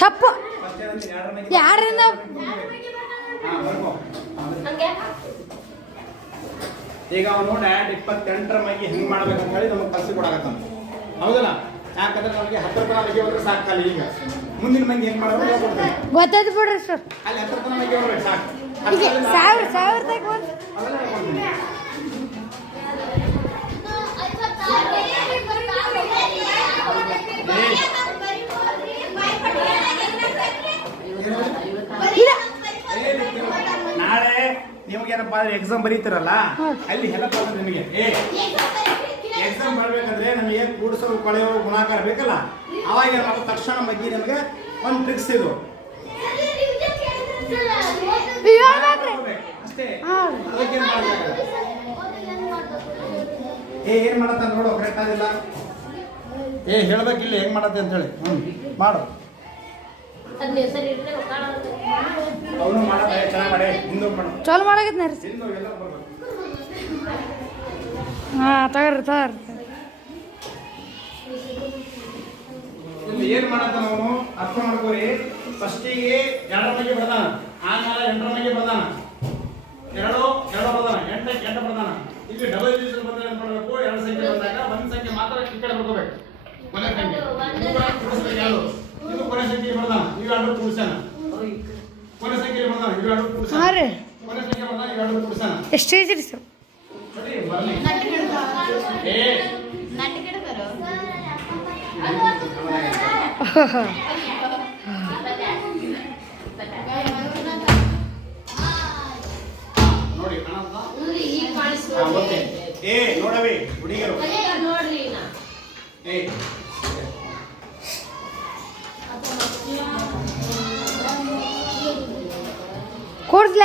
ತಪ್ಪು ಯಾರಿಂದ ಈಗ ಅವನು ಡೈರೆಕ್ಟ್ 28ರ ಮೈಗೆ ಹೆಂಗ್ ಮಾಡ್ಬೇಕಂತ ಹೇಳಿ ನಮಗೆ ಕಲ್ಸಿ ಕೊಡಾಕತ್ತಾನ ಹೌದಲ್ಲ ಯಾಕಂದ್ರೆ ನಮಗೆ 10 ರೂಪಾಯಿ ಮೈಗೆ ಹೋದ್ರೆ ಸಾಕಲ್ಲ ಈಗ ಮುಂದಿನ ಮಂದಿ ಹೆಂಗ್ ಮಾಡ್ಬೇಕು ಹೇಳ್ಕೊಡ್ತೀನಿ ಗೊತ್ತಾಯ್ತು ಬಿಡ್ರಿ ಸರ್ ಅಲ್ಲಿ 10 ರೂಪಾಯಿ ಮೈಗೆ ಹೋಗ್ಬೇಕು ಸಾಕು ಸಾವಿರ ತಗೊಂಡು ಅದೆಲ್ಲ ಹೇಳ್ಕೊಡ್ತೀನಿ ನಾಳೆ ನಿಮ್ಗೇನಪ್ಪ ಅಂದ್ರೆ ಎಕ್ಸಾಮ್ ಬರೀತಿರಲ್ಲ ಅಲ್ಲಿ ಹೆಲ್ಪ್ ಆಗುತ್ತೆ ನಿಮಗೆ ಎಕ್ಸಾಮ್ ಬರ್ಬೇಕಂದ್ರೆ ನಮಗೆ ಕೂಡಿಸೋ ಕಳೆಯೋ ಗುಣಾಕಾರ ಬೇಕಲ್ಲ ಅವಾಗ ಏನ್ ಮಾಡೋದು ತಕ್ಷಣ ಬಗ್ಗೆ ನಮಗೆ ಒಂದು ಟ್ರಿಕ್ಸ್ ಇದು ಅಷ್ಟೇ ಏನ್ ಮಾಡತ್ತ ನೋಡು ಕರೆಕ್ಟ್ ಆಗಿಲ್ಲ ಹೇಳ್ಬೇಕಿಲ್ಲ ಹೆಂಗ್ ಮಾಡತ್ತೆ ಅಂತ ಹೇಳಿ ಮಾಡು ಅವನು ಮಾಡಲ್ಲ ಚೆನ್ನಾಗಿ ಮಾಡಿ ಹಿಂದೋಗಿ ಮಾಡು ಚಾಲು ಮಾಡಾಕತ್ನ ರೀ ಹಿಂದೋಗಿ ಎಲ್ಲ ಬರ್ಬೇಕು ತಗರ್ರಿ ಏನ್ ಮಾಡತ್ತ ನಾವು ಅರ್ಥ ಮಾಡ್ಕೋರಿ ಫಸ್ಟಿಗೆ 2ರ ಮೈಗೆ ಬರ್ದಾನ ಆಮೇಲೆ 8ರ ಮೈಗೆ ಬರ್ದಾನ ಎರಡು ಬರ್ದಾನ 8 ಬರ್ದಾನ ಇಲ್ಲಿ ಡಬಲ್ ಡಿವಿಷನ್ ಬಂದ್ರೆ ಏನ್ ಮಾಡ್ಬೇಕು 2 ಸಂಖ್ಯೆ ಬಂದಾಗ ಒಂದು ಸಂಖ್ಯೆ ಮಾತ್ರ ಈ ಕಡೆ ಬರ್ಕೋಬೇಕು ಕೊನೆ ಸಂಖ್ಯೆ ಇದು ಕೊನೆ ಸಂಖ್ಯೆ ಬರ್ದಾನ ಈಗ 2 ಕೂಡಿಸಾನ ಕೊನೆ ಸಂಖ್ಯೆ ಬರ್ದಾನ ಈಗ 2 ಕೂಡಿಸಾನ ಕೊನೆ ಸಂಖ್ಯೆ ಬರ್ದಾನ ಈಗ 2 ಕೂಡಿಸಾನ ಎಷ್ಟು ಐತ್ರಿ ಸರ್ ನೋಡಿ ನೋಡವಿ ಹುಡುಗಿಯರು ಕೊಡ್ಸ್ಲ